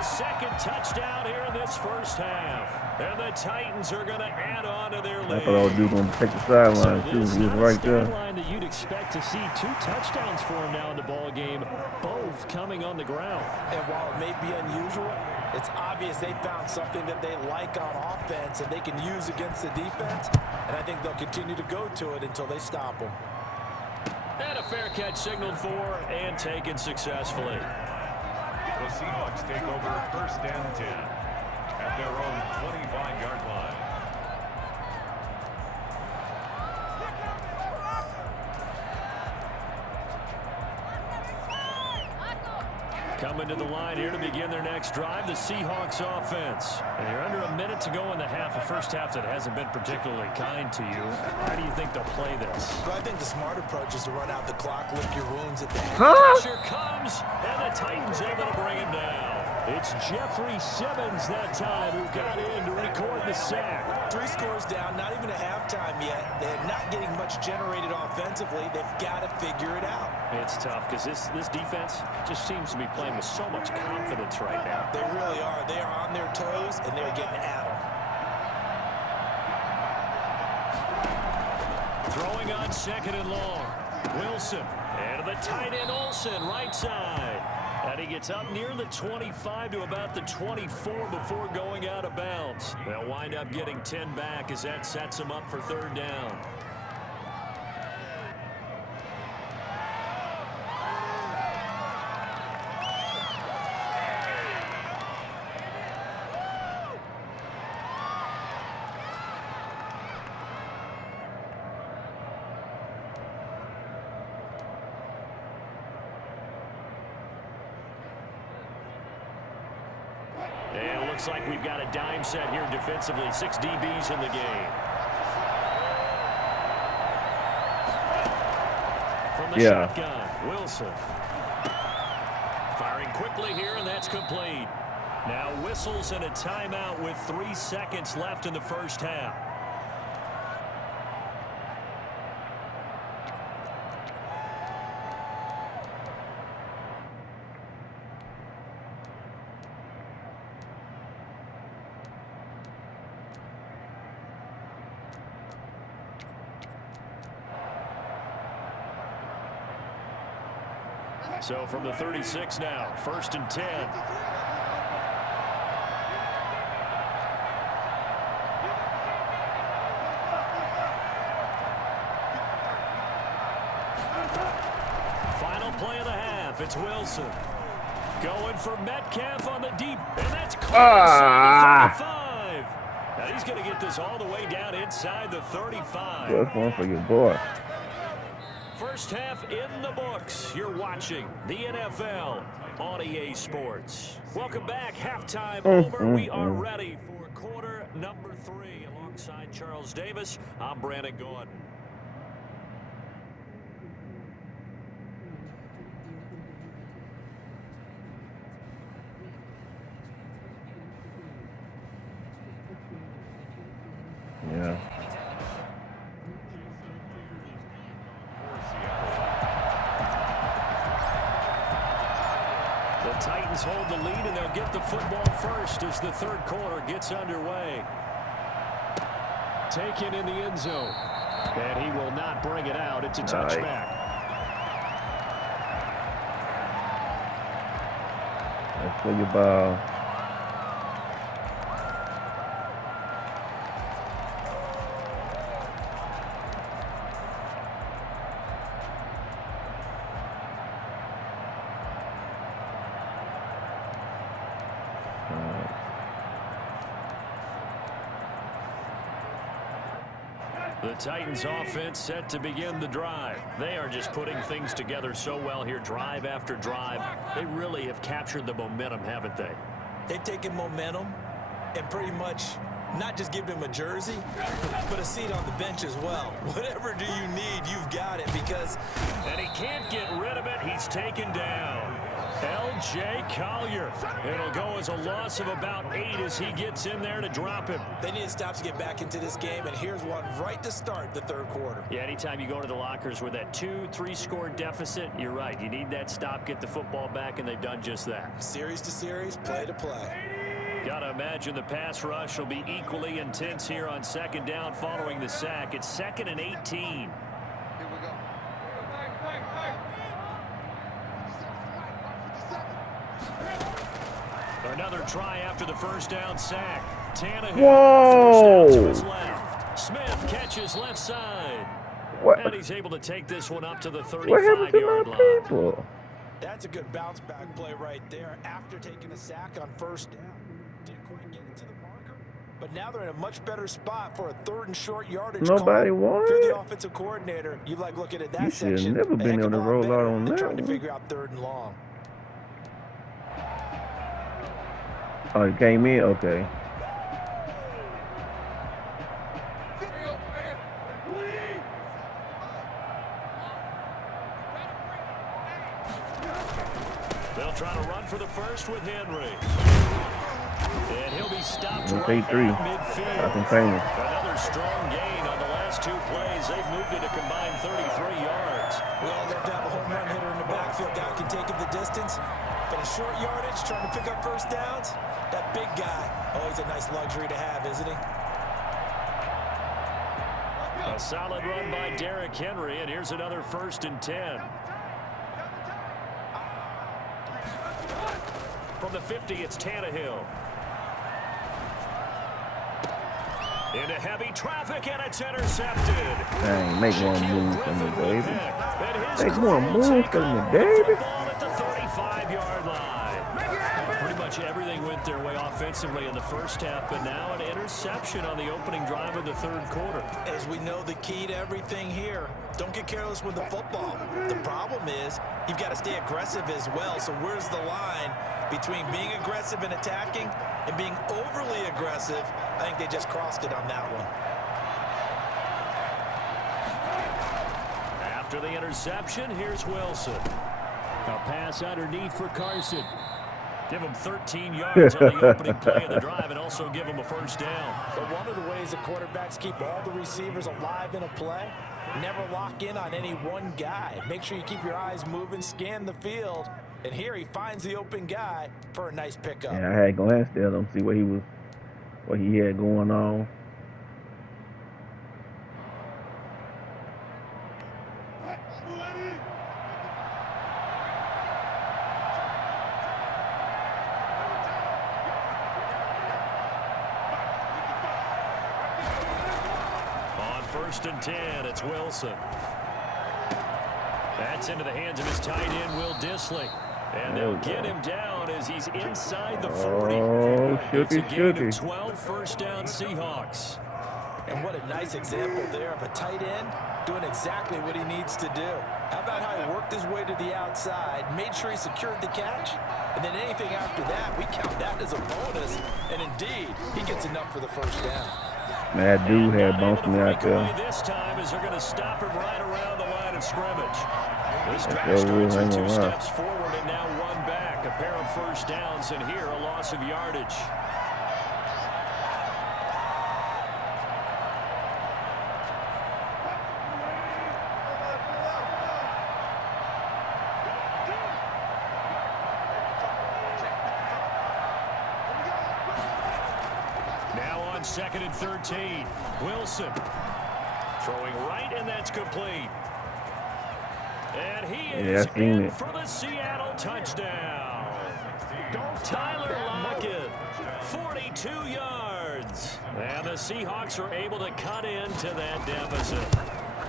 his second touchdown here in this first half. And the Titans are going to add on to their lead. I thought I was going to take the sideline, too. He was right there. Line that you'd expect to see 2 touchdowns for him now in the ball game, both coming on the ground. And while it may be unusual, it's obvious they found something that they like on offense and they can use against the defense. And I think they'll continue to go to it until they stop them. And a fair catch signaled for and taken successfully. The Seahawks take over 1st and 10 at their own 25-yard line. Coming to the line here to begin their next drive, the Seahawks offense. And you're under a minute to go in the half, a first half that hasn't been particularly kind to you. How do you think they'll play this? Well, I think the smart approach is to run out the clock, lick your wounds at the end. Pressure comes, and the Titans able to bring him down. It's Jeffrey Simmons that time who got in to record the sack. 3 scores down, not even a halftime yet. They're not getting much generated offensively. They've got to figure it out. It's tough because this defense just seems to be playing with so much confidence right now. They really are. They are on their toes, and they're getting at them. Throwing on 2nd and long. Wilson. And the tight end Olsen, right side. And he gets up near the 25 to about the 24 before going out of bounds. They'll wind up getting 10 back as that sets them up for 3rd down. And it looks like we've got a dime set here defensively. 6 DBs in the game. From the shotgun, Wilson. Firing quickly here, and that's complete. Now whistles and a timeout with 3 seconds left in the first half. So from the 36 now, 1st and 10. Final play of the half. It's Wilson. Going for Metcalf on the deep. And that's close on the 35. Now he's going to get this all the way down inside the 35. That's one for your boy. First half in the books. You're watching the NFL on EA Sports. Welcome back. Halftime over. We are ready for quarter number 3. Alongside Charles Davis, I'm Brandon Gordon. Yeah. The Titans hold the lead, and they'll get the football first as the 3rd quarter gets underway. Taken in the end zone. And he will not bring it out. It's a touchback. Let's play your ball. The Titans offense set to begin the drive. They are just putting things together so well here, drive after drive. They really have captured the momentum, haven't they? They've taken momentum and pretty much not just given him a jersey, but a seat on the bench as well. Whatever do you need, you've got it because... And he can't get rid of it. He's taken down. L.J. Collier. It'll go as a loss of about 8 as he gets in there to drop him. They need to stop to get back into this game, and here's one right to start the third quarter. Yeah, anytime you go to the lockers with that 2-3 score deficit, you're right. You need that stop, get the football back, and they've done just that. Series to series, play to play. Gotta imagine the pass rush will be equally intense here on second down following the sack. It's 2nd and 18. Another try after the first down sack. Tannehill. Whoa! First down to his left. Smith catches left side. What? And he's able to take this one up to the What happened to 35-yard my line. people? That's a good bounce back play right there after taking a sack on first down. Didn't quite get it to the marker, but now they're in a much better spot for a 3rd and short yardage Nobody call. won If you're it? the offensive coordinator, you like looking at that You should have section. never A been heck able of to a lot roll better out on than that trying to one. figure out 3rd and long. Oh, he came in? Okay. They'll try to run for the first with Henry. And he'll be stopped right Take 3. at midfield. I can pay him. Another strong gain on the last 2 plays. They've moved it a combined 33 yards. We all love to have a home run hitter in the backfield. Guy can take it the distance. But a short yardage, trying to pick up first downs, that big guy, always a nice luxury to have, isn't he? A solid run by Derrick Henry, and here's another 1st and 10. From the 50, it's Tannehill. Into heavy traffic, and it's intercepted. Dang, make one Shaquille move for me, Griffin with baby. pick. And his Make crew one will move take for me, over baby. the football at the 35-yard line. Pretty much everything went their way offensively in the first half, but now an interception on the opening drive of the 3rd quarter. As we know, the key to everything here, don't get careless with the football. The problem is you've got to stay aggressive as well. So where's the line between being aggressive and attacking and being overly aggressive? I think they just crossed it on that one. After the interception, here's Wilson. A pass underneath for Carson. Give him 13 yards on the opening play of the drive and also give him a first down. But one of the ways that quarterbacks keep all the receivers alive in a play, never lock in on any one guy. Make sure you keep your eyes moving, scan the field, and here he finds the open guy for a nice pickup. Yeah, I had glanced at him, see what he had going on. On 1st and 10, it's Wilson. That's into the hands of his tight end, Will Dissly. And they'll get him down as he's inside the 40. Oh, It's a gain shooky. of 12 first down Seahawks. And what a nice example there of a tight end doing exactly what he needs to do. How about how he worked his way to the outside, made sure he secured the catch, and then anything after that, we count that as a bonus. And indeed, he gets enough for the first down. Man, that dude had bumped me out there. This time as they're going to stop him right around the line of scrimmage. This That's drive over, starts I with ain't 2 gonna lie. steps forward and now 1 back. A pair of first downs, and here a loss of yardage. Now on 2nd and 13. Wilson throwing right, and that's complete. And he is Yeah, I seen in it. for the Seattle touchdown. Tyler Lockett, 42 yards. And the Seahawks are able to cut into that deficit.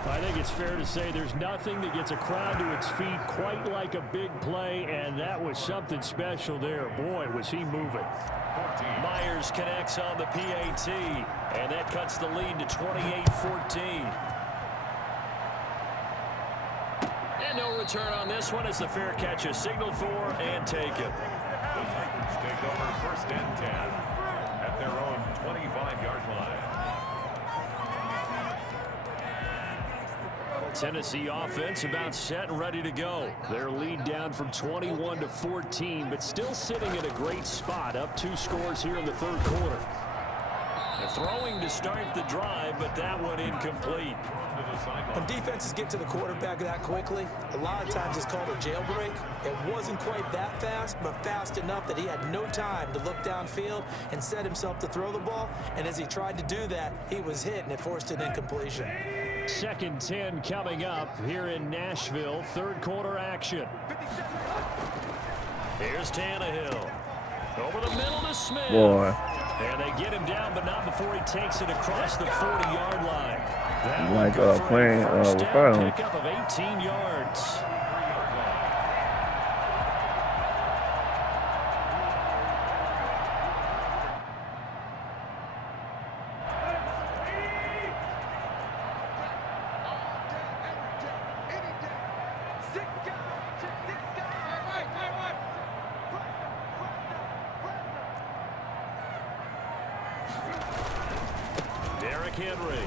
I think it's fair to say there's nothing that gets a crowd to its feet quite like a big play, and that was something special there. Boy, was he moving. Myers connects on the PAT, and that cuts the lead to 28-14. And no return on this one as the fair catch is signaled for and taken. The Titans take over 1st and 10 at their own 25-yard line. Tennessee offense about set and ready to go. Their lead down from 21 to 14, but still sitting in a great spot. Up 2 scores here in the third quarter. Throwing to start the drive, but that one incomplete. When defenses get to the quarterback that quickly, a lot of times it's called a jailbreak. It wasn't quite that fast, but fast enough that he had no time to look downfield and set himself to throw the ball. And as he tried to do that, he was hit, and it forced an incompletion. 2nd and 10 coming up here in Nashville. Third quarter action. Here's Tannehill. Over the middle to Smith. Boy. And they get him down, but not before he takes it across the 40-yard line. That Like playing first with down fire. pickup of 18 yards. Henry.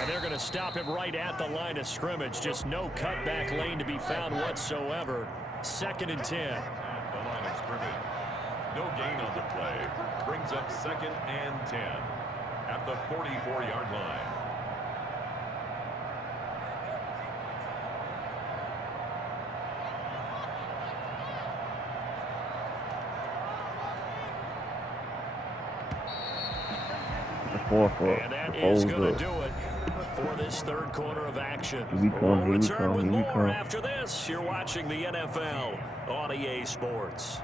And they're going to stop him right at the line of scrimmage. Just no cutback lane to be found whatsoever. 2nd and 10. At the line of scrimmage. No gain on the play. Brings up 2nd and 10 at the 44-yard line. And that is going to do it for this third quarter of action. We'll return with more after this. You're watching the NFL on EA Sports.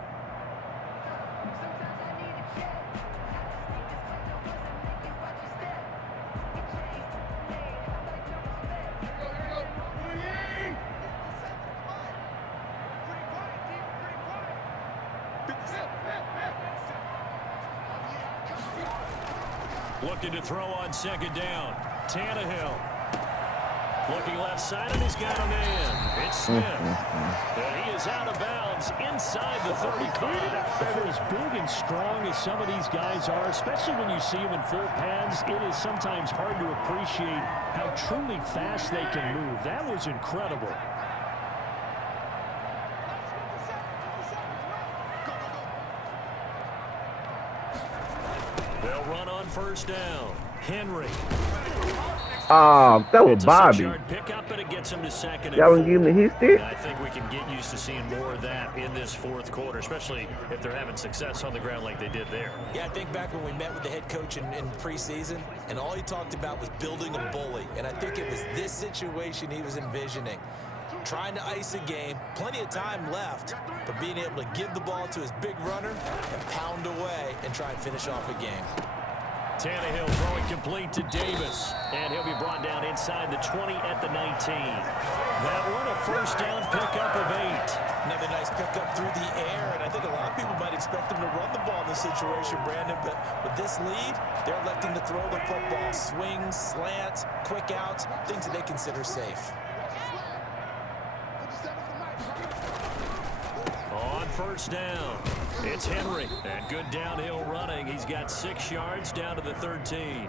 Looking to throw on 2nd down. Tannehill. Looking left side, and he's got a man. It's Smith. And he is out of bounds inside the 35. For as big and strong as some of these guys are, especially when you see them in full pads, it is sometimes hard to appreciate how truly fast they can move. That was incredible. They'll run on 1st down. Henry. That was Bobby. Pickup, but it gets him to 2nd and Y'all 4. gonna give him his stick? I think we can get used to seeing more of that in this 4th quarter, especially if they're having success on the ground like they did there. Yeah, I think back when we met with the head coach in preseason, and all he talked about was building a bully. And I think it was this situation he was envisioning. Trying to ice a game, plenty of time left, but being able to give the ball to his big runner and pound away and try and finish off a game. Tannehill throwing complete to Davis, and he'll be brought down inside the 20 at the 19. That one, a 1st down pickup of 8. Another nice pickup through the air, and I think a lot of people might expect him to run the ball in this situation, Brandon, but with this lead, they're electing to throw the football. Swings, slants, quick outs, things that they consider safe. On 1st down, it's Henry, and good downhill running. He's got 6 yards down to the 13.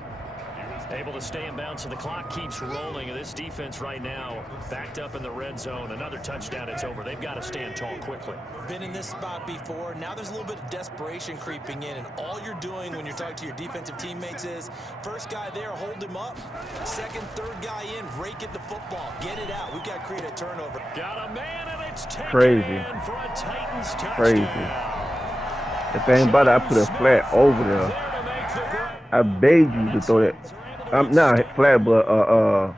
Able to stay in bounds, so the clock keeps rolling. And this defense right now backed up in the red zone. Another touchdown, it's over. They've got to stand tall quickly. Been in this spot before. Now there's a little bit of desperation creeping in, and all you're doing when you're talking to your defensive teammates is, first guy there, hold him up. 2nd, 3rd guy in, rake at the football. Get it out. We've got to create a turnover. Got a man, and it's taken Crazy. in for a Titans touchdown. Crazy. The thing about it, I put a flat over there. I begged you to throw that. I'm not flat, but a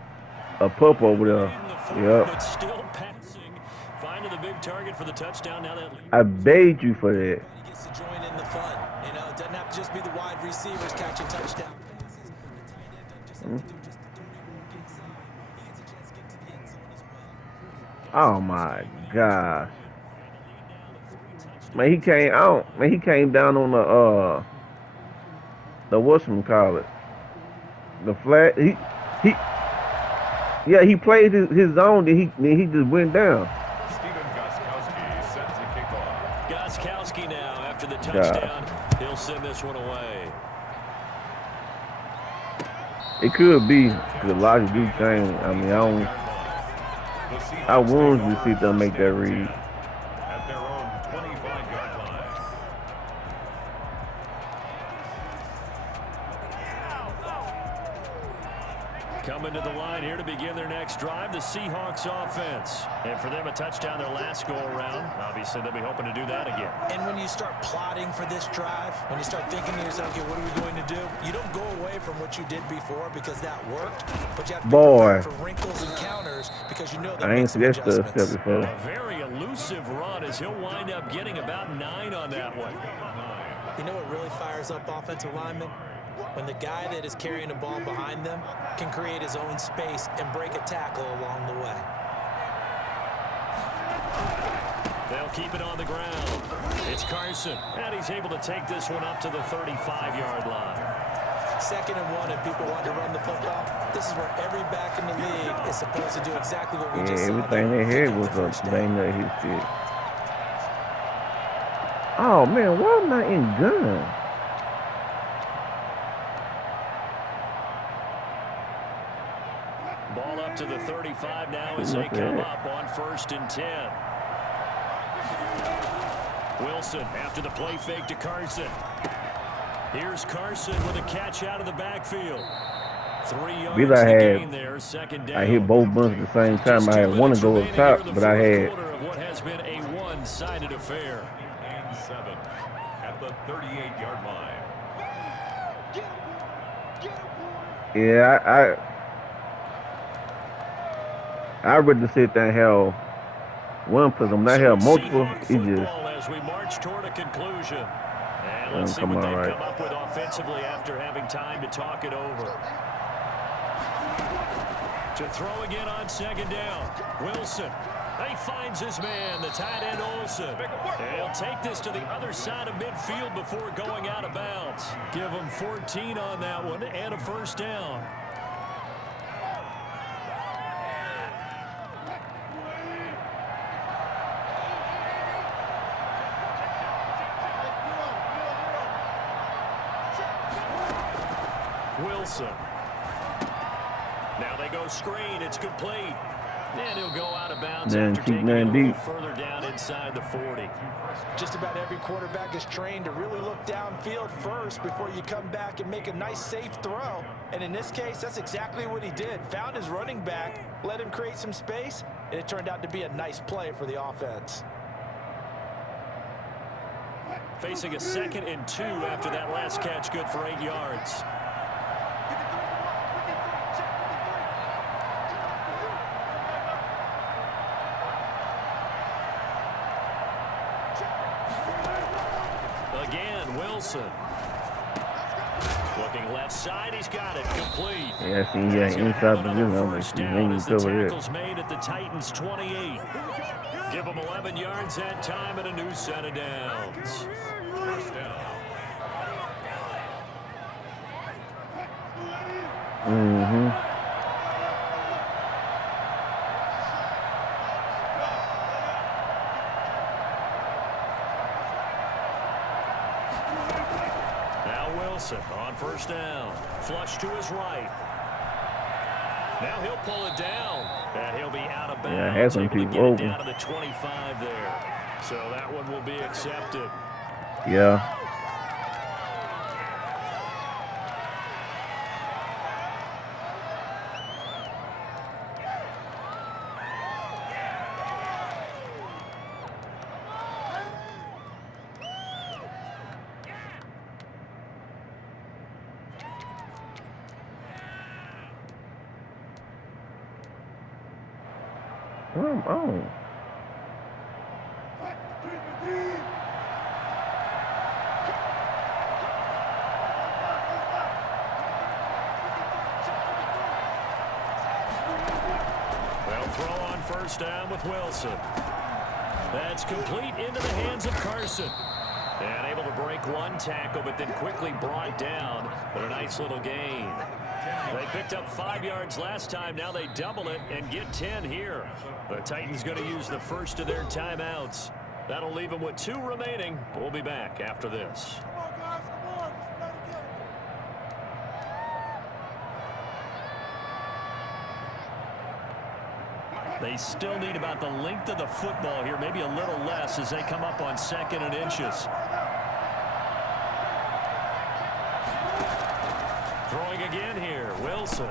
pup over there. Yep. But still passing. Finding the big target for the touchdown. Now that I begged you for that. He gets to join in the fun. You know, it doesn't have to just be the wide receivers catching touchdown. Oh my gosh. Man, he came out. Man, he came down on the whatchamacallit. The flat. He played his zone. Then he just went down. Steven Gostkowski set to kick off. Gostkowski now after the touchdown. He'll send this one away. It could be because a lot of do change. I mean, I want to see them make that read. At their own 25-yard line. Coming to the line here to begin their next drive, the Seahawks offense. And for them, a touchdown their last go-around. Obviously, they'll be hoping to do that again. And when you start plotting for this drive, when you start thinking to yourself, okay, what are we going to do? You don't go away from what you did before because that worked. But you have to be prepared for wrinkles and counters because you know that makes some adjustments. A very elusive run as he'll wind up getting about 9 on that one. You know what really fires up offensive linemen? When the guy that is carrying the ball behind them can create his own space and break a tackle along the way. They'll keep it on the ground. It's Carson, and he's able to take this one up to the 35-yard line. 2nd and 1, and people want to run the football. This is where every back in the league is supposed to do exactly what we just saw. Everything they had was a bang that his shit. Oh man, why am I in gun? Ball up to the 35 now as they come up on 1st and 10. Wilson after the play fake to Carson. Here's Carson with a catch out of the backfield. 3 yards to gain there, 2nd down. I hit both buttons at the same time. I had one to go up top, but I had. Of what has been a one-sided affair. And 7 at the 38-yard line. Yeah, I rather sit there and have one for them. Not have multiple. It just. As we march toward a conclusion. And let's see what they come up with offensively after having time to talk it over. To throw again on 2nd down. Wilson. He finds his man, the tight end Olsen. He'll take this to the other side of midfield before going out of bounds. Give him 14 on that one and a 1st down. Wilson. Now they go screen. It's complete. And he'll go out of bounds after taking it a little further down inside the 40. Just about every quarterback is trained to really look downfield first before you come back and make a nice, safe throw. And in this case, that's exactly what he did. Found his running back, let him create some space, and it turned out to be a nice play for the offense. Facing a 2nd and 2 after that last catch, good for 8 yards. Again, Wilson. Looking left side, he's got it complete. Yeah, I seen inside the zone. First down as the tackle's made at the Titans' 28. Give them 11 yards that time and a new set of downs. 1st down. On 1st down, flush to his right. Now he'll pull it down, and he'll be out of bounds. Yeah, I had some people over. over. Down to the 25 there. So that one will be accepted. Yeah. Oh. They'll throw on 1st down with Wilson. That's complete into the hands of Carson. And able to break one tackle, but then quickly brought down. But a nice little gain. They picked up 5 yards last time. Now they double it and get 10 here. The Titans going to use the first of their timeouts. That'll leave them with 2 remaining. We'll be back after this. They still need about the length of the football here, maybe a little less as they come up on 2nd and inches. Throwing again here, Wilson.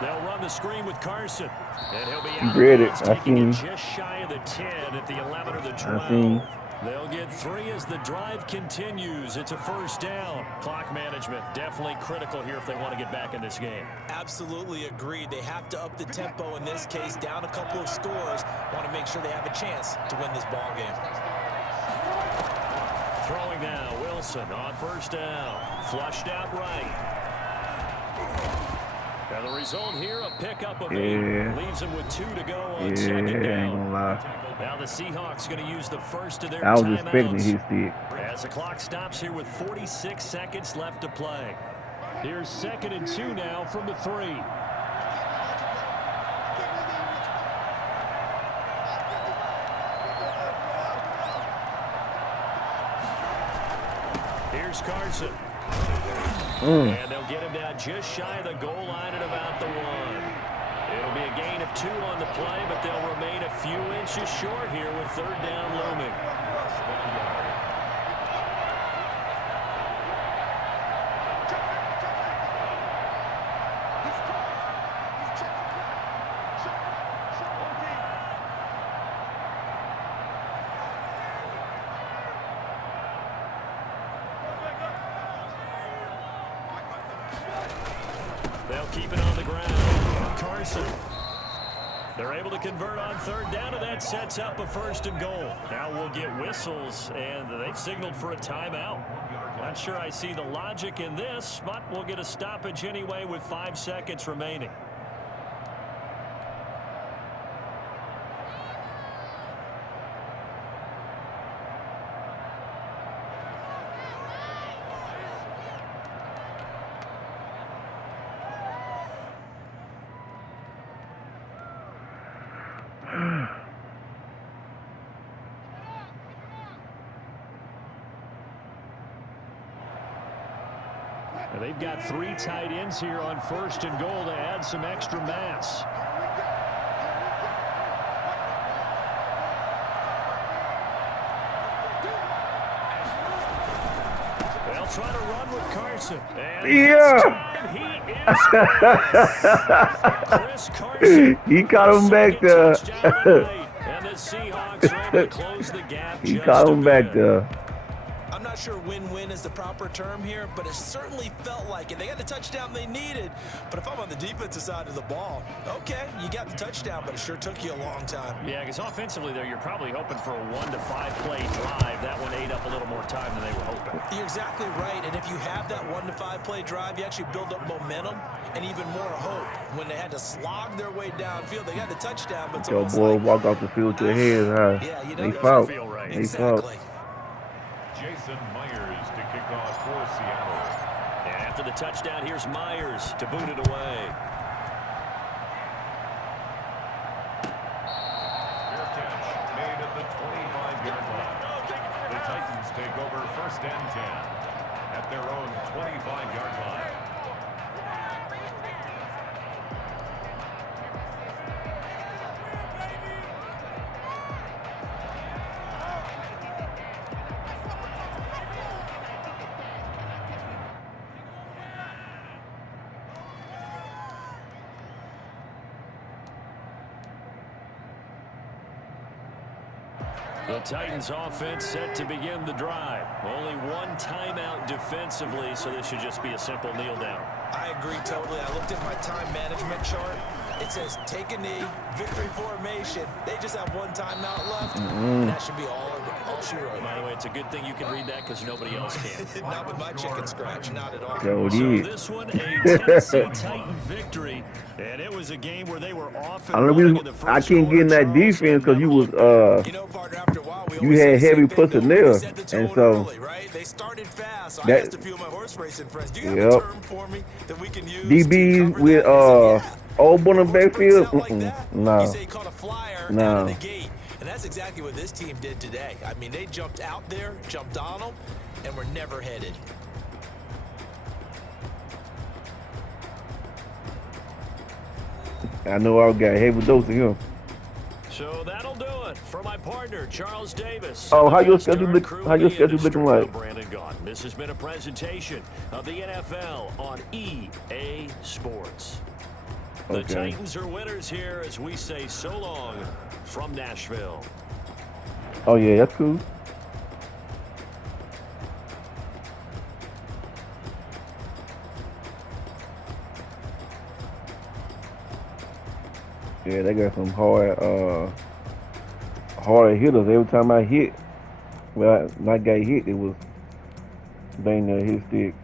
They'll run the screen with Carson. And he'll be out of bounds, taking it just shy of the 10 at the 11 or the 12. They'll get 3 as the drive continues. It's a 1st down. Clock management definitely critical here if they want to get back in this game. Absolutely agreed. They have to up the tempo in this case, down a couple of scores. Want to make sure they have a chance to win this ball game. Throwing now, Wilson on 1st down. Flushed out right. And the result here, a pickup of 8. Leaves them with 2 to go on 2nd down. Now the Seahawks going to use the first of their timeouts as the clock stops here with 46 seconds left to play. Here's 2nd and 2 now from the 3. Here's Carson. And they'll get him down just shy of the goal line at about the 1. It'll be a gain of 2 on the play, but they'll remain a few inches short here with 3rd down looming. They'll keep it on the ground. Carson. They're able to convert on 3rd down, and that sets up a 1st and goal. Now we'll get whistles, and they've signaled for a timeout. Not sure I see the logic in this, but we'll get a stoppage anyway with 5 seconds remaining. They've got 3 tight ends here on 1st and goal to add some extra mass. They'll try to run with Carson. And Chris Carson. He caught him back there. And the Seahawks are able to close the gap. He caught him back there. I'm not sure win-win is the proper term here, but it certainly felt like it. They got the touchdown they needed, but if I'm on the defensive side of the ball, okay, you got the touchdown, but it sure took you a long time. Yeah, because offensively there, you're probably hoping for a 1 to 5 play drive. That one ate up a little more time than they were hoping. You're exactly right, and if you have that 1 to 5 play drive, you actually build up momentum and even more hope. When they had to slog their way downfield, they got the touchdown, but Yo, boy, like, walk off the field to the head, huh? Yeah, you know, they fought. Right. They exactly. fought. Jason Myers to kick off for Seattle. And after the touchdown, here's Myers to boot it away. Fair catch made at the 25-yard line. The Titans take over 1st and 10 at their own 25-yard line. The Titans offense set to begin the drive. Only 1 timeout defensively, so this should just be a simple kneel down. I agree totally. I looked at my time management chart. It says take a knee, victory formation. They just have 1 timeout left. And that should be all she wrote. By the way, it's a good thing you can read that because nobody else can. Not with my chicken scratch, not at all. So this one, a Tennessee Titan victory. And it was a game where they were off and running in the first I can't get in that defense because you was partner, after a while, you had heavy personnel, and so they started fast. So I that, asked a few of my horse racing friends, do you have a term for me that we can use DBs with old on the backfield? No. You say he caught a flyer out of the gate. And that's exactly what this team did today. I mean, they jumped out there, jumped on them, and were never headed. I know I got a heavy dose of him. So that'll do it for my partner, Charles Davis. Oh, how your schedule looking like? Brandon Gaughan. This has been a presentation of the NFL on EA Sports. The Titans are winners here as we say so long from Nashville. Oh, yeah, that's cool. Yeah, they got some hard hitters. Every time I hit, well, my guy hit, it was bang near his stick.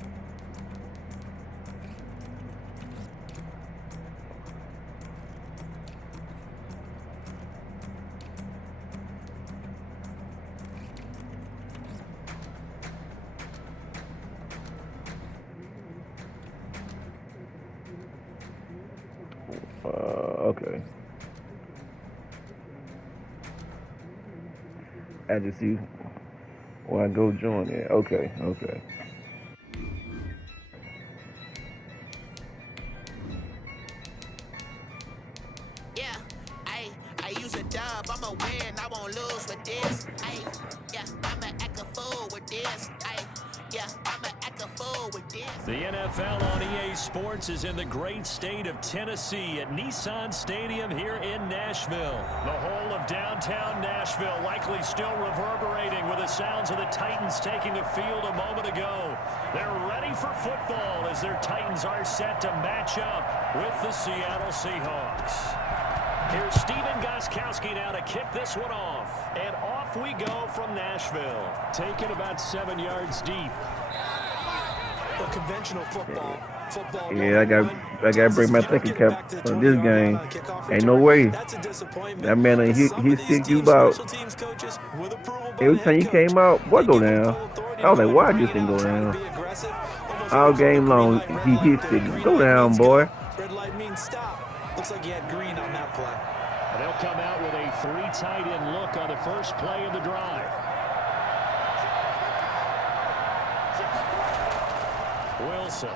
Okay. I just see where I go join it. Okay. Yeah, I use a dub. I'ma win. I won't lose with this. I'ma act a fool with this. I'ma act a fool with this. The NFL on EA Sports is in the great state of Tennessee at Nissan Stadium here in Nashville. The whole of downtown Nashville likely still reverberating with the sounds of the Titans taking the field a moment ago. They're ready for football as their Titans are set to match up with the Seattle Seahawks. Here's Steven Gostkowski now to kick this one off. And off we go from Nashville. Taken about 7 yards deep. Well, conventional football. Yeah, I got to bring my thinking cap on this game. Ain't no way. That man, he stick you about. Every time he came out, what go down? I was like, why this thing go down? All game long, he stick. Go down, boy. Red light means stop. Looks like he had green on that play. And they'll come out with a 3 tight end look on the first play of the drive. Wilson.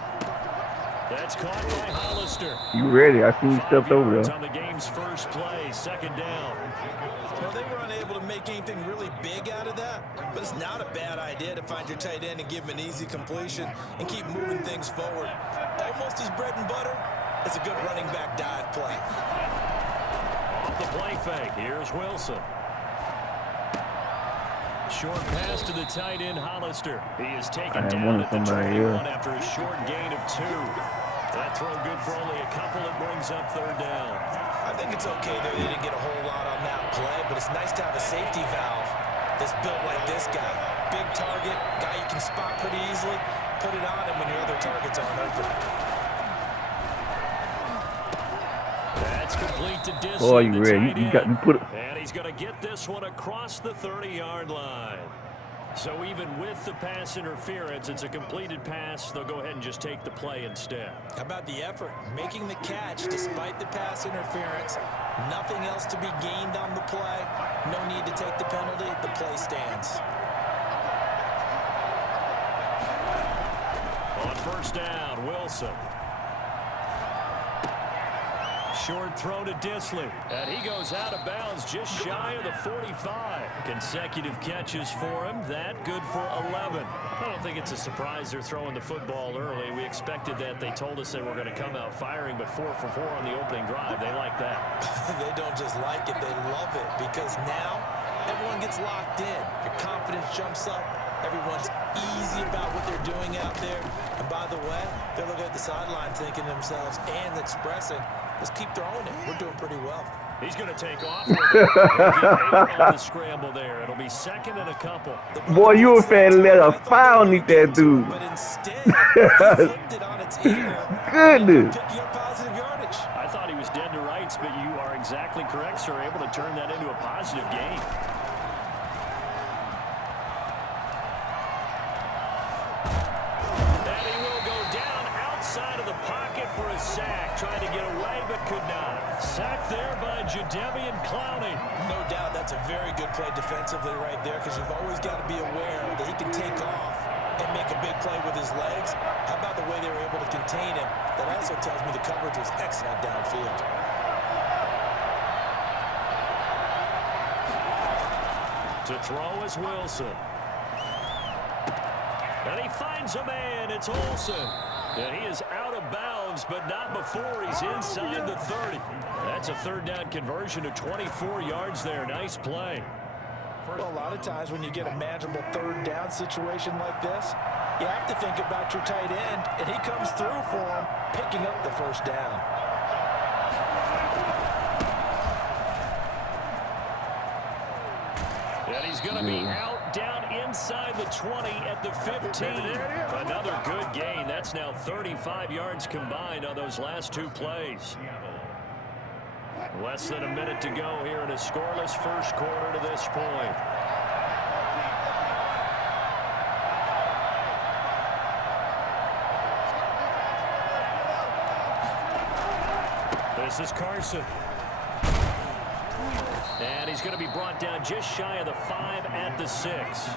That's caught by Hollister. You ready? I seen you stepped over there. On the game's first play, second down. Well, they were unable to make anything really big out of that, but it's not a bad idea to find your tight end and give him an easy completion and keep moving things forward. Almost his bread and butter is a good running back dive play. Off the play fake, here's Wilson. Short pass to the tight end, Hollister. He is taken down at the 21 after a short gain of 2. That throw good for only a couple. It brings up third down. I think it's okay that they didn't get a whole lot on that play, but it's nice to have a safety valve that's built like this guy. Big target, guy you can spot pretty easily. Put it on him when your other targets aren't open. That's complete to Disley. Boy, you ready? You put it. And he's going to get this one across the 30-yard line. So even with the pass interference, it's a completed pass. They'll go ahead and just take the play instead. How about the effort? Making the catch despite the pass interference. Nothing else to be gained on the play. No need to take the penalty. The play stands. On first down, Wilson. Short throw to Disley. And he goes out of bounds just shy of the 45. Consecutive catches for him. That good for 11. I don't think it's a surprise they're throwing the football early. We expected that. They told us they were going to come out firing, but 4 for 4 on the opening drive. They like that. They don't just like it, they love it, because now everyone gets locked in. Your confidence jumps up. Everyone's easy about what they're doing out there. And by the way, they're looking at the sideline thinking to themselves and expressing, let's keep throwing it. We're doing pretty well. He's going to take off with it. On the scramble there. It'll be second and a couple. Boy, you a fan let a foul need that dude. But instead, he flipped it on its ear. Goodness. Picking up positive yardage. I thought he was dead to rights, but you are exactly correct, sir. Able to turn that into a positive gain. And he will go down outside of the pocket for a sack. Trying to get away, but could not. Sacked there by Jadeveon Clowney. No doubt that's a very good play defensively right there, because you've always got to be aware that he can take off and make a big play with his legs. How about the way they were able to contain him? That also tells me the coverage was excellent downfield. To throw is Wilson. And he finds a man. It's Olsen. And he is out of bounds, but not before he's inside the 30. That's a third down conversion of 24 yards there. Nice play. Well, a lot of times when you get a manageable third down situation like this, you have to think about your tight end, and he comes through for him, picking up the first down. And he's going to be out down inside the 20 at the 15. Another good gain. That's now 35 yards combined on those last two plays. Less than a minute to go here in a scoreless first quarter to this point. This is Carson. And he's going to be brought down just shy of the 5 at the 6.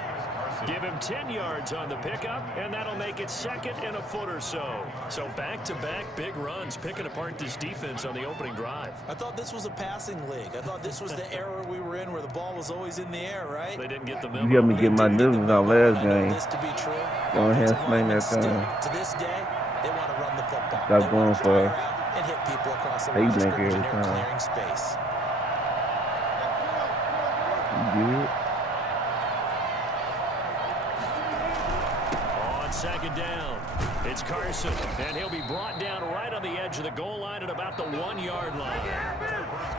Give him 10 yards on the pickup, and that'll make it second and a foot or so. So back-to-back big runs, picking apart this defense on the opening drive. I thought this was a passing league. I thought this was the era we were in where the ball was always in the air, right? They didn't get the memo. You got me get my nipples out last game. This to be true. Go ahead and sling that thing. To this day, they want to run the football. Stop going for and hit people across the Hey, line of every scrimmage, and they're time. clearing space. Good. On second down, it's Carson, and he'll be brought down right on the edge of the goal line at about the 1 yard line.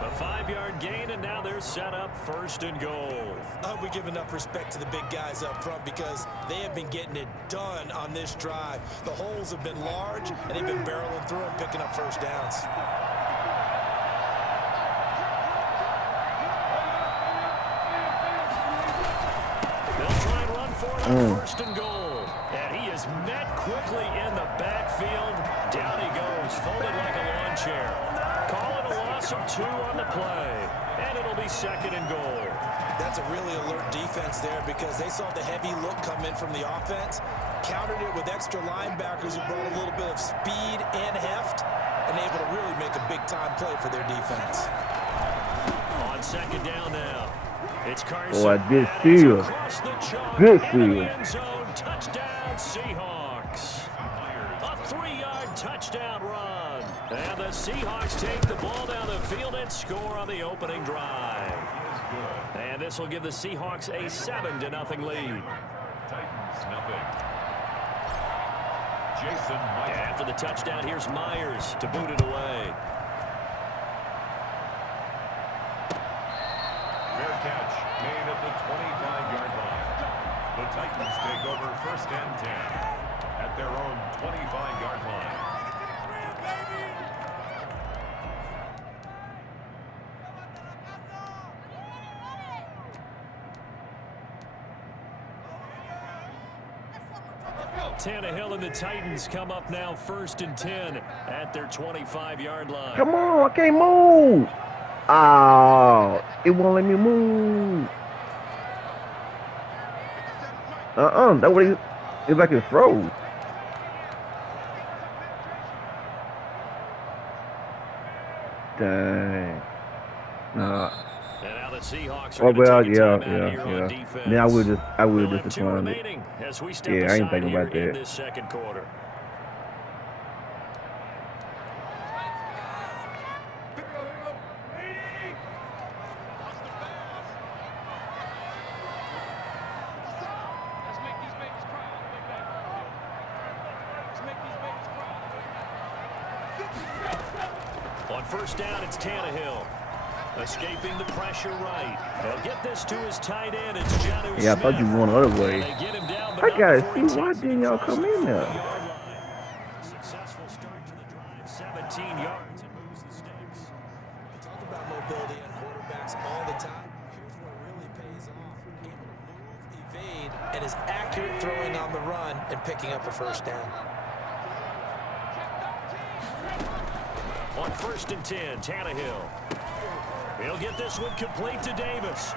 A 5-yard gain, and now they're set up first and goal. I hope we give enough respect to the big guys up front because they have been getting it done on this drive. The holes have been large, and they've been barreling through and picking up first downs. They'll try and run for it on first and goal. And he is met quickly in the backfield. Down he goes, folded like a lawn chair. Call it a loss of 2 on the play. And it'll be second and goal. That's a really alert defense there because they saw the heavy look come in from the offense, countered it with extra linebackers who brought a little bit of speed and heft, and able to really make a big-time play for their defense. On second down now. It's Carson. Boy, good field. Good field. End zone, touchdown, Seahawks. A 3-yard touchdown run. And the Seahawks take the ball down the field and score on the opening drive. And this will give the Seahawks a 7-0 lead. Titans nothing. Jason Myers. After the touchdown, here's Myers to boot it away. Fair catch made at the 25-yard line. The Titans take over first and 10 at their own 25-yard line. Tannehill and the Titans come up now first and 10 at their 25-yard line. Come on, I can't move. Oh, it won't let me move. That way it's like it's froze. Dang. Nah. And now the Seahawks Oh are well, take a timeout here on defense. Now I would We'll just have 2 declined it. remaining as we step Yeah, I ain't aside thinking here about in that. this second quarter. On first down, it's Tannehill. Escaping the pressure right. They'll get this to his tight end. It's Jonnu Smith. Yeah, I thought you were going the other way. They get him down, but I not gotta before he see, why takes didn't y'all come in there? Successful start to the drive. 17 yards and moves the stakes. We talk about mobility on quarterbacks all the time. Here's where it really pays off. Able to move, evade, and is accurate throwing on the run and picking up a first down. On first and 10, Tannehill. He'll get this one complete to Davis.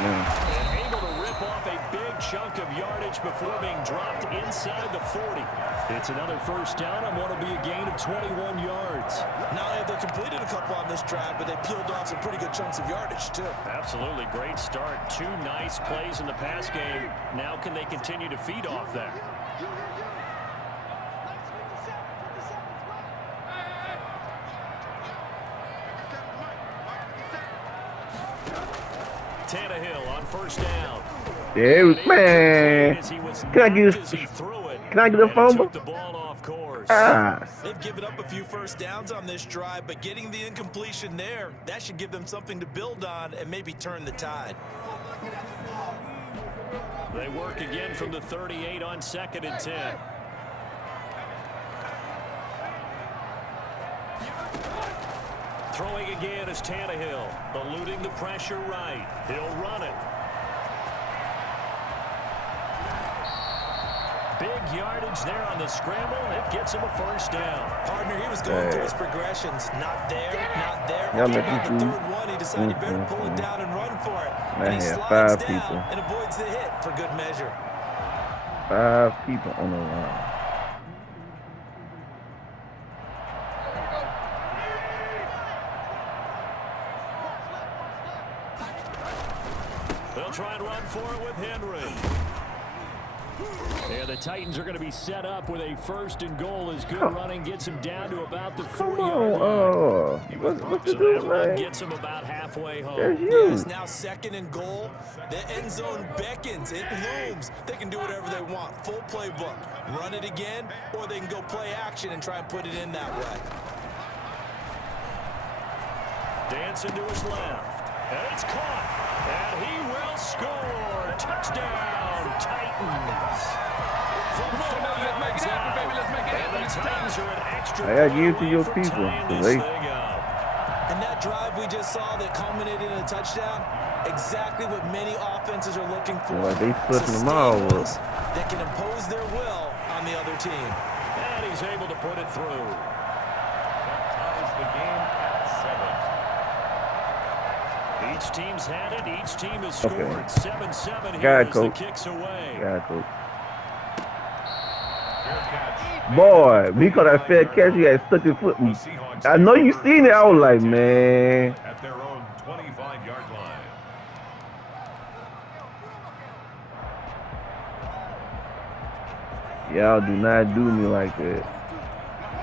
Yeah. And able to rip off a big chunk of yardage before being dropped inside the 40. It's another first down on what will be a gain of 21 yards. Not only have they completed a couple on this drive, but they peeled off some pretty good chunks of yardage, too. Absolutely great start. 2 nice plays in the pass game. Now can they continue to feed off that? Tannehill on first down. Yeah, man. Can I get a fumble? They've given up a few first downs on this drive, but getting the incompletion there, that should give them something to build on and maybe turn the tide. They work again from the 38 on 2nd and 10. Throwing again is Tannehill, eluding the pressure right. He'll run it. Big yardage there on the scramble. It gets him a first down. Partner, he was going through his progressions. Not there, not there. On the third one, he decided he better pull it down and run for it. And he slides down and avoids the hit for good measure. 5 people on the line. They'll try and run for it with Henry. Yeah, the Titans are going to be set up with a 1st and goal as good running gets him down to about the 40-yard line. What's the So deal, that run man? gets him about halfway home. There's Yeah, you. it's now 2nd and goal. The end zone beckons. It looms. They can do whatever they want. Full playbook. Run it again, or they can go play action and try and put it in that way. Dancing to his left. And it's caught. And he will score. Touchdown, Titans. I gotta give it to your people. And that drive we just saw that culminated in a touchdown, exactly what many offenses are looking for. Well, they splitting them all up. Sustained that can impose their will on the other team. And he's able to put it through. That ties the game at 7. Each team's had it. Each team has scored. Okay. 7-7 here Got it, as the Coach. kicks away. Got it, Coach. Fair catch. Boy, because I fair catch, he had stuck his foot. The Seahawks I know you seen it. I was like, man. at their own 25-yard line. Y'all do not do me like that.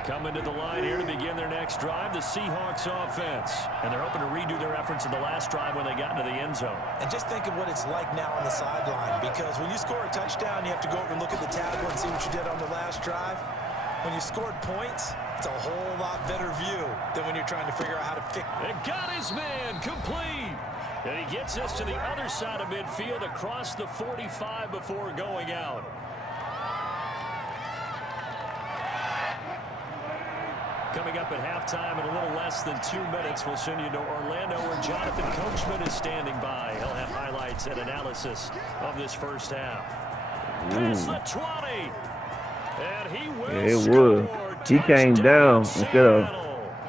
Coming to the line here to begin their next drive, the Seahawks offense. And they're hoping to redo their efforts in the last drive when they got into the end zone. And just think of what it's like now on the sideline, because when you score a touchdown, you have to go over and look at the table and see what you did on the last drive. When you scored points, it's a whole lot better view than when you're trying to figure out how to fix it. And got his man complete. And he gets us to the other side of midfield across the 45 before going out. Coming up at halftime in a little less than 2 minutes, we'll send you to Orlando where Jonathan Coachman is standing by. He'll have highlights and analysis of this first half. Past the 20. And he will Yeah, it score. was. He came down instead of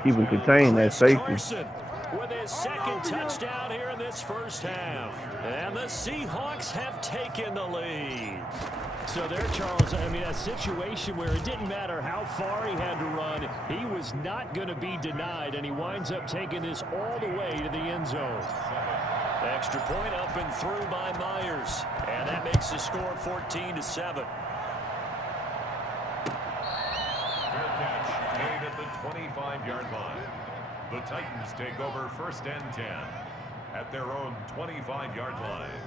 keeping contained that safety. Carson with his 2nd touchdown here in this first half. And the Seahawks have taken the lead. So there, Charles, I mean, a situation where it didn't matter how far he had to run, he was not going to be denied, and he winds up taking this all the way to the end zone. Extra point up and through by Myers, and that makes the score 14-7. Fair catch made at the 25-yard line. The Titans take over 1st and 10 at their own 25-yard line.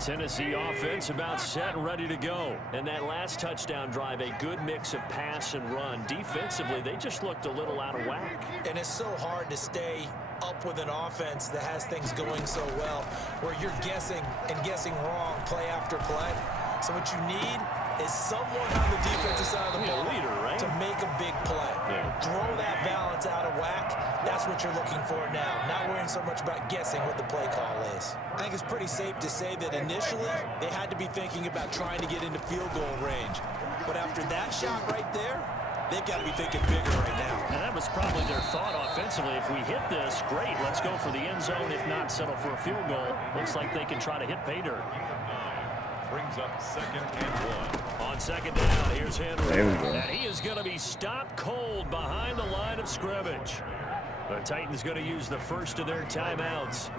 Tennessee offense about set and ready to go. And that last touchdown drive, a good mix of pass and run. Defensively, they just looked a little out of whack. And it's so hard to stay up with an offense that has things going so well, where you're guessing and guessing wrong play after play. So what you need is someone on the defensive side of the ball to make a big play. Throw that balance out of whack. That's what you're looking for now. Not worrying so much about guessing what the play call is. I think it's pretty safe to say that initially they had to be thinking about trying to get into field goal range. But after that shot right there, They've got to be thinking bigger right now. And that was probably their thought offensively. If we hit this, great. Let's go for the end zone. If not, settle for a field goal. Looks like they can try to hit pay dirt. Brings up 2nd and 1. On 2nd down, here's Henry. There we go. And he is going to be stopped cold behind the line of scrimmage. The Titans going to use the first of their timeouts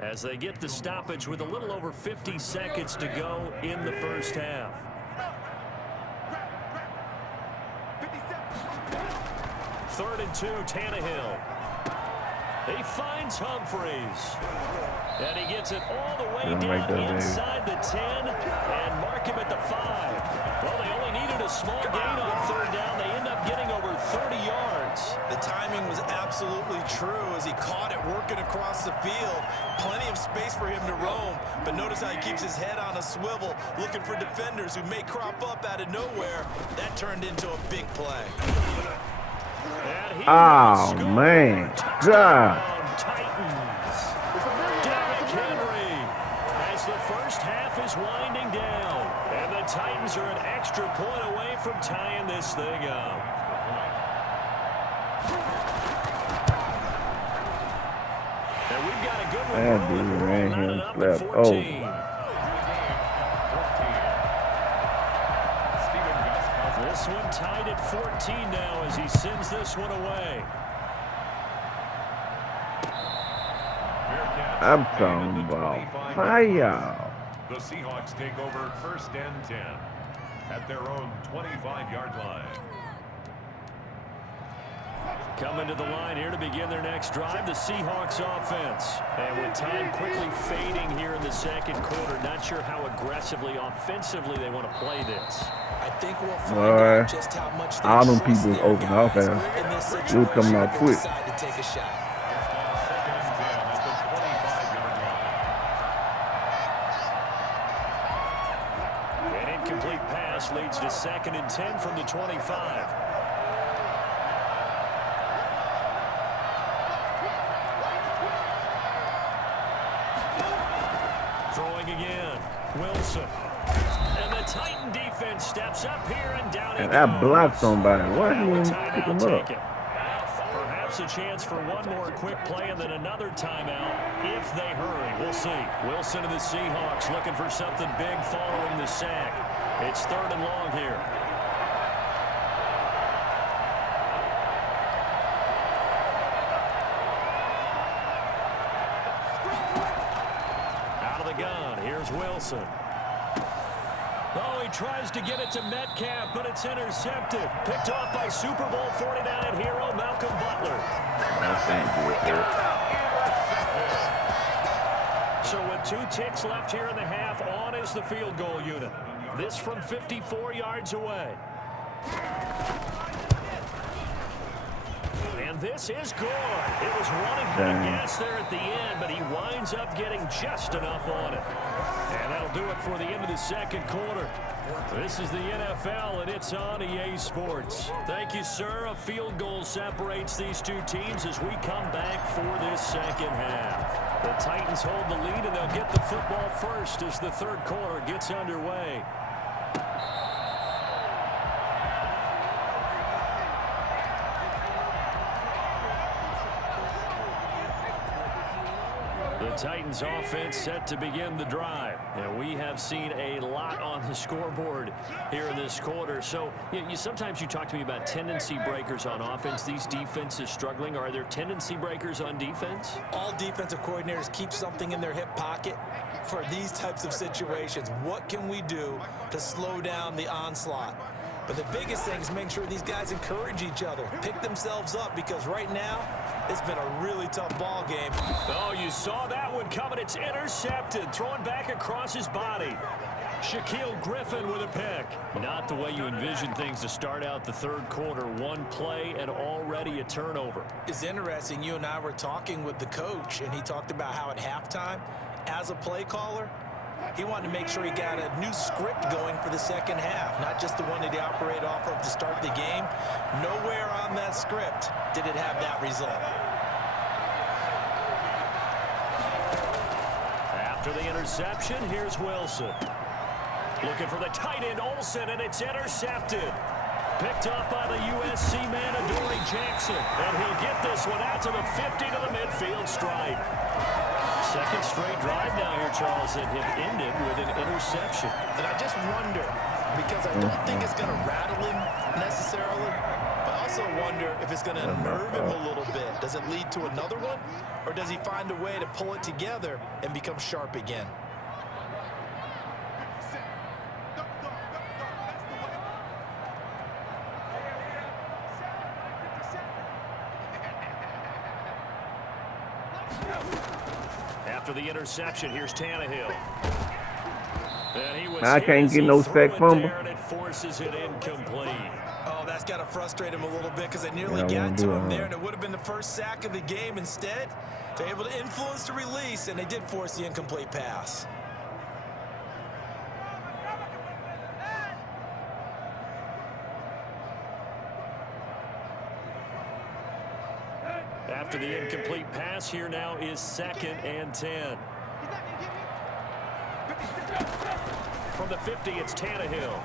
as they get the stoppage with a little over 50 seconds to go in the first half. Third and 2, Tannehill. He finds Humphreys. And he gets it all the way down inside the 10 and mark him at the 5. Well, they only needed a small gain on 3rd down. They end up getting over 30 yards. The timing was absolutely true as he caught it working across the field. Plenty of space for him to roam, but notice how he keeps his head on a swivel looking for defenders who may crop up out of nowhere. That turned into a big play. Oh, man. God. Titans. Derrick Henry as the first half is winding down. And the Titans are an extra point away from tying this thing up. And we've got a good one. That dude ran him left. Oh. This one tied at 14 now as he sends this one away. I'm talking about fire. The Seahawks take over 1st and 10 at their own 25-yard line. Coming to the line here to begin their next drive, the Seahawks offense. And with time quickly fading here in the 2nd quarter, not sure how aggressively, offensively they want to play this. I think we'll find out just how much they all them trust people their open guys offense. in this They situation. coming out They'll quick. decide to take a shot. An incomplete pass leads to 2nd and 10 from the 25. Throwing again. Wilson. And the Titan defense steps up here and down. And I blocked somebody. Why didn't you pick him up? Perhaps a chance for one more quick play and then another timeout if they hurry. We'll see. Wilson and the Seahawks looking for something big following the sack. It's 3rd and long here. Out of the gun. Here's Wilson. Oh, he tries to get it to Metcalf, but it's intercepted. Picked off by Super Bowl 49 hero Malcolm Butler. So with 2 ticks left here in the half, on is the field goal unit. This from 54 yards away. And this is good. It was running out of gas there at the end, but he winds up getting just enough on it. And that'll do it for the end of the 2nd quarter. This is the NFL, and it's on EA Sports. Thank you, sir. A field goal separates these two teams as we come back for this 2nd half. The Titans hold the lead, and they'll get the football first as the 3rd quarter gets underway. The Titans offense set to begin the drive. And we have seen a lot on the scoreboard here in this quarter. So sometimes you talk to me about tendency breakers on offense. These defenses struggling. Are there tendency breakers on defense? All defensive coordinators keep something in their hip pocket for these types of situations. What can we do to slow down the onslaught? But the biggest thing is make sure these guys encourage each other, pick themselves up, because right now it's been a really tough ball game. Oh, you saw that one coming. It's intercepted, thrown back across his body. Shaquille Griffin with a pick. Not the way you envision things to start out the 3rd quarter. One play and already a turnover. It's interesting. You and I were talking with the coach, and he talked about how at halftime, as a play caller, he wanted to make sure he got a new script going for the 2nd half, not just the one that he operated off of to start the game. Nowhere on that script did it have that result. After the interception, here's Wilson. Looking for the tight end, Olsen, and it's intercepted. Picked off by the USC man, Adoree Jackson. And he'll get this one out to the 50 to the midfield stripe. Second straight drive now here, Charles, that have ended with an interception. And I just wonder, because I don't think it's going to rattle him necessarily, but I also wonder if it's going to unnerve him a little bit. Does it lead to another one, or does he find a way to pull it together and become sharp again? After the interception, here's Tannehill. And he was I can't get no sack fumble. And it forces it incomplete. Oh, that's got to frustrate him a little bit because they nearly got to him there, and it would have been the first sack of the game. Instead, they're able to influence the release, and they did force the incomplete pass. After the incomplete pass, here now is 2nd and 10. From the 50, it's Tannehill.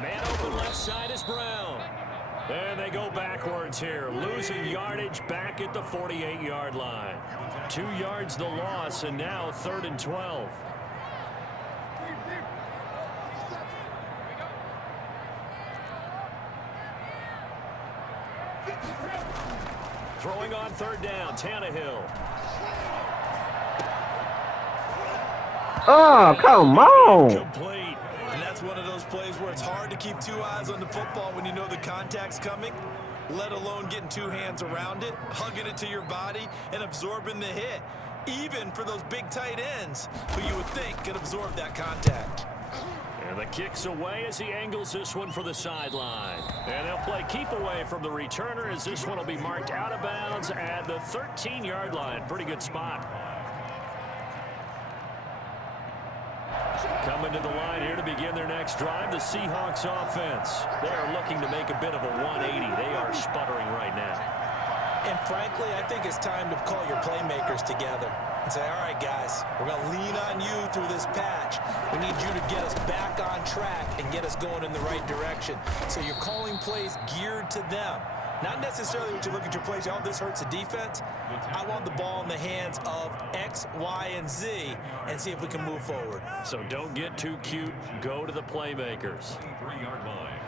Man open left side is Brown. And they go backwards here, losing yardage back at the 48-yard line. 2 yards the loss, and now 3rd and 12. Throwing on 3rd down, Tannehill. Oh, come on. Complete. And that's one of those plays where it's hard to keep 2 eyes on the football when you know the contact's coming, let alone getting 2 hands around it, hugging it to your body, and absorbing the hit, even for those big tight ends who you would think could absorb that contact. And the kick's away as he angles this one for the sideline. And they'll play keep away from the returner as this one will be marked out of bounds at the 13-yard line. Pretty good spot. Coming to the line here to begin their next drive, the Seahawks offense. They are looking to make a bit of a 180. They are sputtering right now. And frankly, I think it's time to call your playmakers together and say, all right, guys, we're going to lean on you through this patch. We need you to get us back on track and get us going in the right direction. So you're calling plays geared to them. Not necessarily when you look at your plays, oh, this hurts the defense. I want the ball in the hands of X, Y, and Z and see if we can move forward. So don't get too cute. Go to the playmakers. 3-yard line.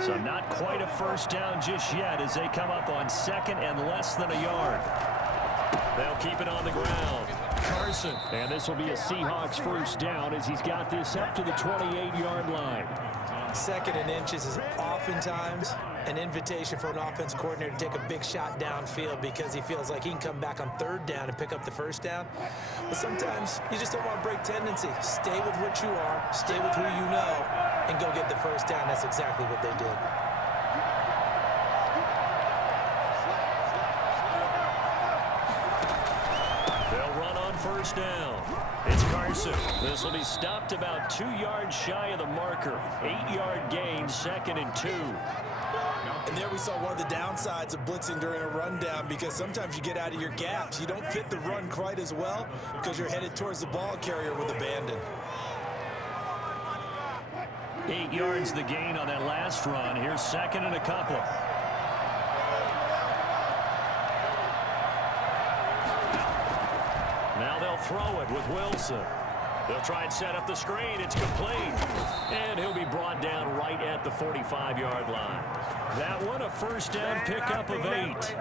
So not quite a first down just yet as they come up on 2nd and less than a yard. They'll keep it on the ground. Carson. And this will be a Seahawks first down as he's got this up to the 28-yard line. 2nd and inches is oftentimes an invitation for an offense coordinator to take a big shot downfield because he feels like he can come back on 3rd down and pick up the first down. But sometimes you just don't want to break tendency. Stay with what you are, stay with who you know, and go get the first down. That's exactly what they did. They'll run on first down. It's Carson. This will be stopped about 2 yards shy of the marker. 8-yard gain, 2nd and 2. And there we saw one of the downsides of blitzing during a rundown because sometimes you get out of your gaps. You don't fit the run quite as well because you're headed towards the ball carrier with abandon. 8 yards the gain on that last run. Here's 2nd and a couple. Now they'll throw it with Wilson. They'll try and set up the screen. It's complete. And he'll be brought down right at the 45-yard line. That one, a first down pickup of 8.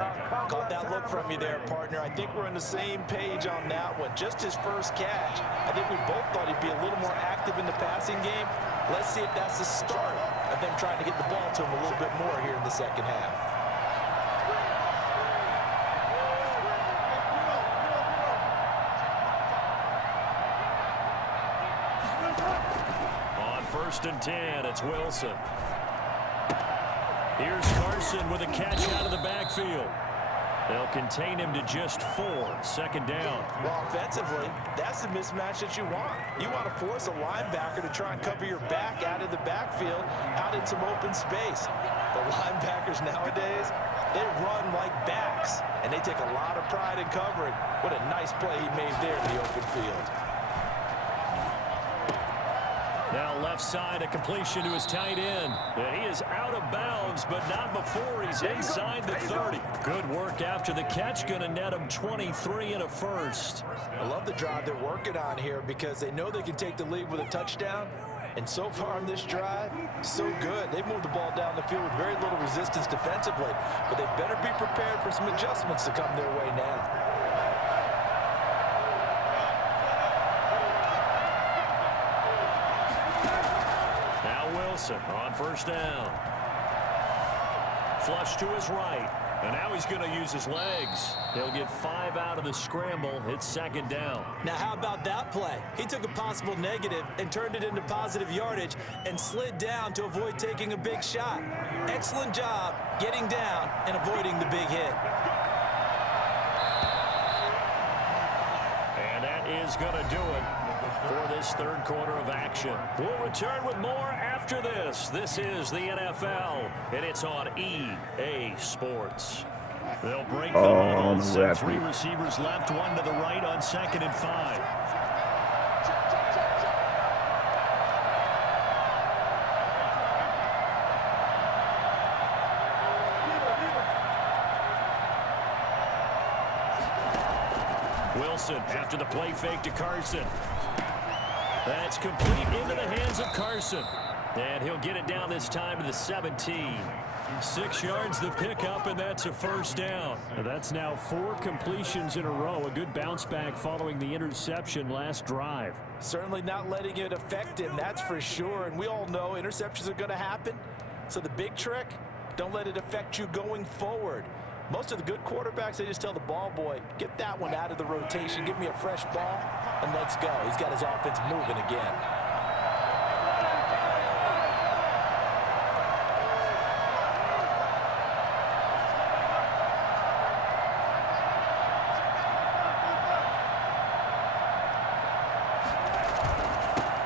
Caught that look from you there, partner. I think we're on the same page on that one. Just his first catch. I think we both thought he'd be a little more active in the passing game. Let's see if that's the start of them trying to get the ball to him a little bit more here in the second half. On 1st and 10, it's Wilson. Here's Carson with a catch out of the backfield. They'll contain him to just 4. 2nd down. Well, offensively, that's the mismatch that you want. You want to force a linebacker to try and cover your back out of the backfield, out in some open space. But linebackers nowadays, they run like backs, and they take a lot of pride in covering. What a nice play he made there in the open field. Now left side, a completion to his tight end. And he is out of bounds, but not before he's inside the 30. Good work after the catch. Going to net him 23 and a first. I love the drive they're working on here because they know they can take the lead with a touchdown. And so far on this drive, so good. They've moved the ball down the field with very little resistance defensively. But they better be prepared for some adjustments to come their way now. On 1st down. Flush to his right. And now he's going to use his legs. He'll get 5 out of the scramble. It's 2nd down. Now, how about that play? He took a possible negative and turned it into positive yardage and slid down to avoid taking a big shot. Excellent job getting down and avoiding the big hit. And that is going to do it for this 3rd quarter of action. We'll return with more after this. This is the NFL, and it's on EA Sports. They'll break the huddle. Set 3 receivers left, 1 to the right on 2nd and 5. Wilson after the play fake to Carson. That's complete into the hands of Carson. And he'll get it down this time to the 17. 6 yards the pickup, and that's a 1st down. That's now 4 completions in a row. A good bounce back following the interception last drive. Certainly not letting it affect him, that's for sure. And we all know interceptions are going to happen. So the big trick, don't let it affect you going forward. Most of the good quarterbacks, they just tell the ball boy, get that one out of the rotation, give me a fresh ball, and let's go. He's got his offense moving again.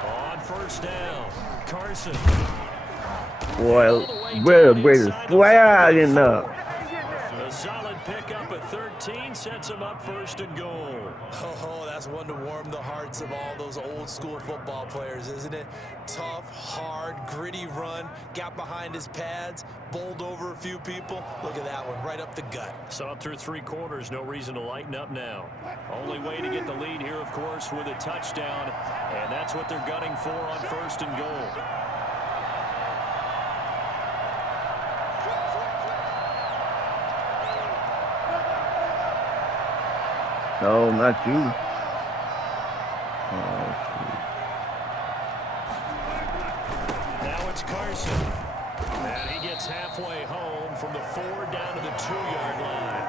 On 1st down, Carson. Boy, we're ready to slide in up. A solid pickup at 13 sets him up 1st and goal. Oh, that's one to warm the hearts of all those old school football players, isn't it? Tough, hard, gritty run, got behind his pads, bowled over a few people. Look at that one, right up the gut. Saw through 3 quarters, no reason to lighten up now. Only way to get the lead here, of course, with a touchdown, and that's what they're gunning for on 1st and goal. No, not you. Now it's Carson. And he gets halfway home from the 4 down to the 2-yard line.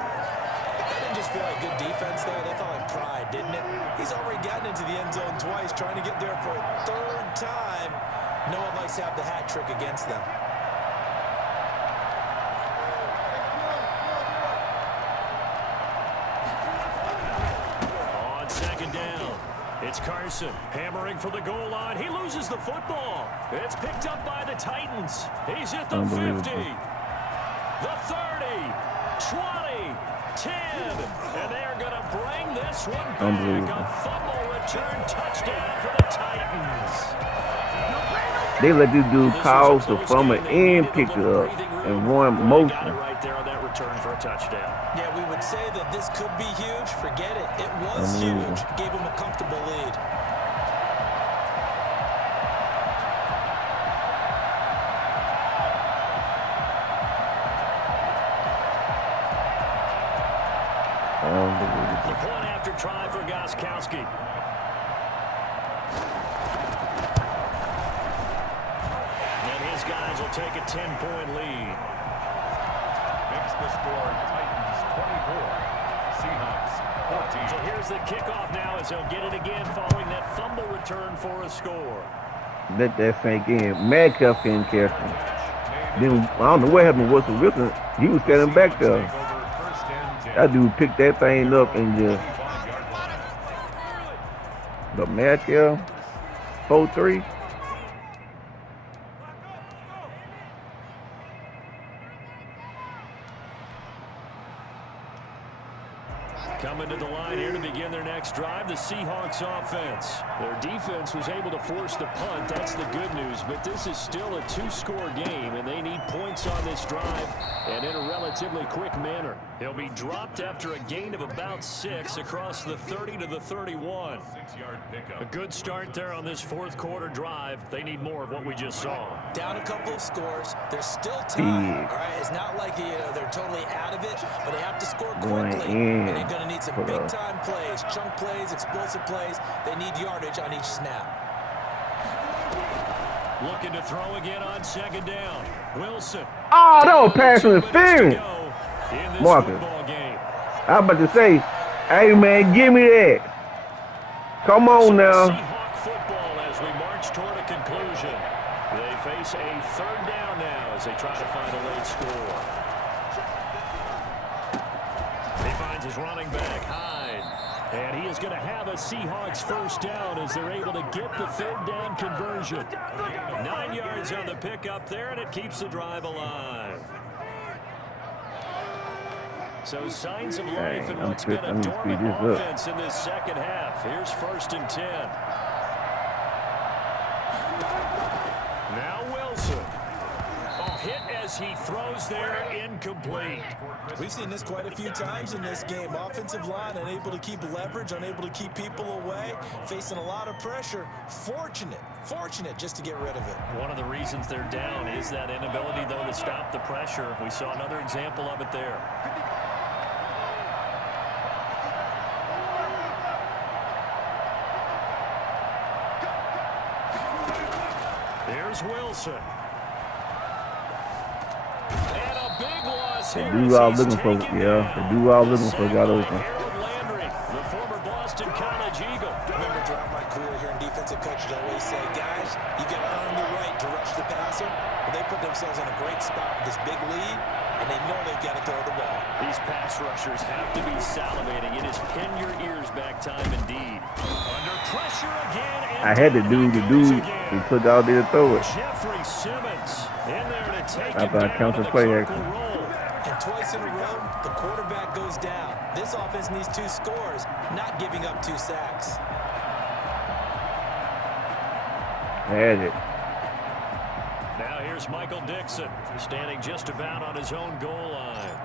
That didn't just feel like good defense there. That felt like pride, didn't it? He's already gotten into the end zone twice, trying to get there for a 3rd time. No one likes to have the hat trick against them. It's Carson hammering for the goal line. He loses the football. It's picked up by the Titans. He's at the 50, the 30, 20, 10, and they are going to bring this one back. A fumble return touchdown for the Titans. They let this dude cause the fumble and pick it up in one motion. Got it right there on that return for a touchdown. Yeah, we would say that this could be huge. Forget it. It was huge. Gave him a comfortable lead. The point after try for Gostkowski. And his guys will take a 10-point lead. Makes the score Titans 24, Seahawks 14. So here's the kickoff now as they'll get it again following that fumble return for a score. Let that sink in. Metcalf can't catch him. Then I don't know what happened to Russell Wilson. He was standing back there. Over 1st and 10. That dude picked that thing up and just 25-yard line. the match here. 4-3. Coming to the line here to begin their next drive, the Seahawks offense. Their defense was able to force the punt. That's the good news. But this is still a two-score game, and they need points on this drive and in a relatively quick manner. He'll be dropped after a gain of about 6 across the 30 to the 31. 6-yard pickup. A good start there on this fourth quarter drive. They need more of what we just saw. Down a couple of scores. They're still time. All right, it's not like they're totally out of it, but they have to score quickly. And they're going to need some big-time plays, chunk plays, explosive plays. They need yardage on each snap. Looking to throw again on second down. Wilson. Oh, that was pass interference. In this Marcus. football game. I was about to say, hey man, give me that. Come on now. Seahawk football as we march toward a conclusion. They face a third down now as they try to find a late score. He finds his running back, Hyde. And he is going to have a Seahawks first down as they're able to get the third down conversion. 9 yards on the pickup there, and it keeps the drive alive. So signs of life in what's been a dormant offense in this second half. Here's 1st and 10. Now Wilson. Oh, hit as he throws there, incomplete. We've seen this quite a few times in this game. Offensive line unable to keep leverage, unable to keep people away, facing a lot of pressure. Fortunate just to get rid of it. One of the reasons they're down is that inability, though, to stop the pressure. We saw another example of it there. Here's Wilson. And a big loss here. The dude I was looking for, the dude I was looking for got open. Harold Landry, the former Boston College Eagle. Remember throughout my career here in defensive coaches always say, guys, you got to earn the right to rush the passer. But they put themselves in a great spot with this big lead, and they know they've got to throw the ball. These pass rushers have to be salivating. It is pin your ears back time indeed. Under pressure again. I had to do the dude he took out there to throw it. Jeffrey Simmons in there to take After I counted the play critical action. roll. And twice in a row, the quarterback goes down. This offense needs 2 scores, not giving up 2 sacks. Had it. Now here's Michael Dixon, standing just about on his own goal line.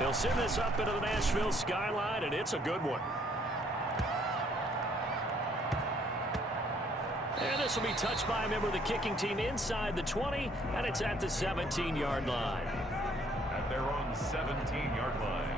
He'll send this up into the Nashville skyline, and it's a good one. And this will be touched by a member of the kicking team inside the 20, and it's at the 17-yard line. At their own 17-yard line.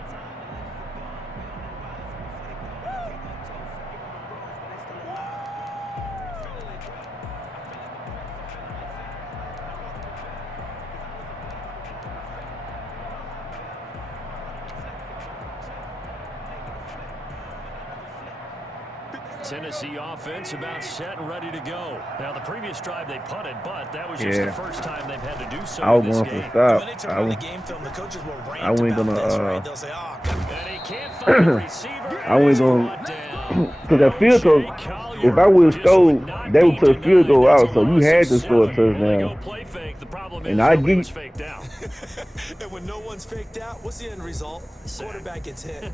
Tennessee offense about set and ready to go. Now, the previous drive they punted, but that was just the first time they've had to do so I was in this going game. to stop. When they turn on the game film, the coaches will rant I wasn't about gonna, this, right? They'll say, oh, God. And he can't find a receiver. I wasn't going because that field goal, if I would have scored, they would put a field goal out, so you had to score a touchdown. And I give faked out. And when no one's faked out, what's the end result? Quarterback gets hit.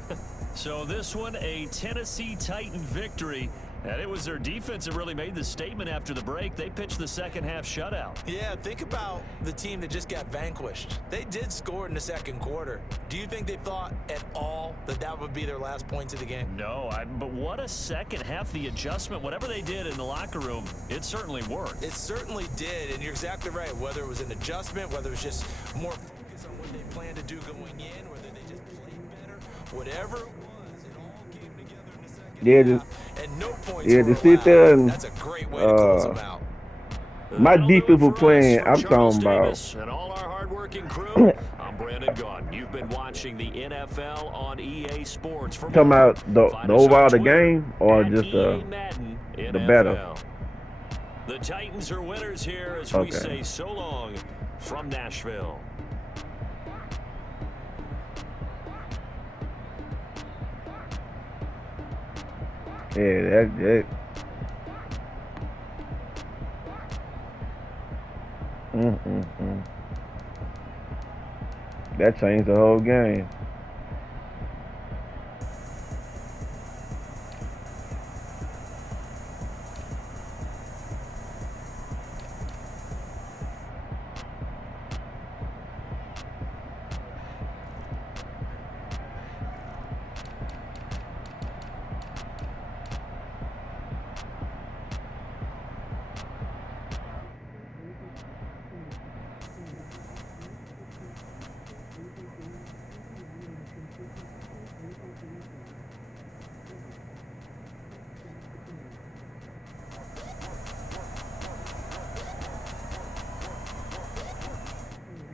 So this one, a Tennessee Titan victory. And it was their defense that really made the statement after the break. They pitched the second half shutout. Yeah, think about the team that just got vanquished. They did score in the second quarter. Do you think they thought at all that that would be their last points of the game? No, but what a second half. The adjustment, whatever they did in the locker room, it certainly worked. It certainly did, and you're exactly right. Whether it was an adjustment, whether it was just more focus on what they planned to do going in, whether they just played better, whatever it was, it all came together in the second half. And no points were to sit allowed. there and That's a great way to close them out. my defense was playing. I'm talking about. And all our hardworking crew. I'm Brandon Gaudin. You've been watching the NFL on EA Sports. For Talking about the overall the game or just the better. The Titans are winners here as we say so long from Nashville. Yeah, that. Mm-mm-mm. That changed the whole game.